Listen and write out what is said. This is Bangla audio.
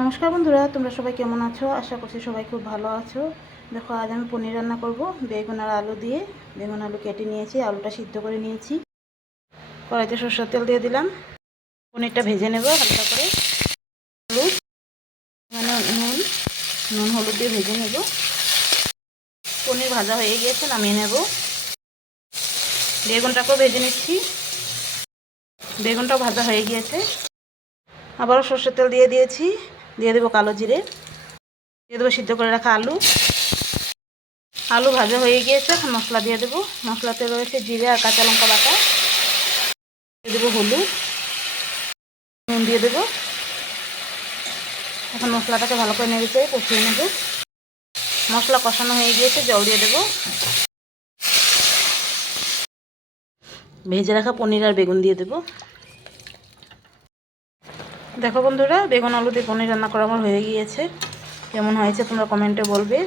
নমস্কার বন্ধুরা, তোমরা সবাই কেমন আছো? আশা করছি সবাই খুব ভালো আছো। দেখো, আজ আমি পনির রান্না করব বেগুন আর আলু দিয়ে। বেগুন আলু কেটে নিয়েছি, আলুটা সিদ্ধ করে নিয়েছি। কড়াইতে সরষের তেল দিয়ে দিলাম। পনিরটা ভেজে নেব হালকা করে। হলুদ, মানে নুন নুন হলুদ দিয়ে ভেজে নেব। পনির ভাজা হয়ে গিয়েছে, নামিয়ে নেব। বেগুনটাকেও ভেজে নিচ্ছি। বেগুনটাও ভাজা হয়ে গিয়েছে। আবারও সরষের তেল দিয়ে দিয়েছি। দিয়ে দেবো কালো জিরে, দিয়ে দেবো সিদ্ধ করে রাখা আলু। আলু ভাজা হয়ে গিয়েছে, এখন মশলা দিয়ে দেবো। মশলাতে রয়েছে জিরে আর কাঁচা লঙ্কা বাটা। দিয়ে দেবো হলুদ, নুন দিয়ে দেবো। এখন মশলাটাকে ভালো করে নেড়ে চেড়ে কষিয়ে নেব। মশলা কষানো হয়ে গিয়েছে, জল দিয়ে দেবো। ভেজে রাখা পনির আর বেগুন দিয়ে দেবো। দেখো বন্ধুরা, বেগুন আলু দিয়ে পনির রান্না করা আমার হয়ে গিয়েছে। কেমন হয়েছে তোমরা কমেন্টে বলবে।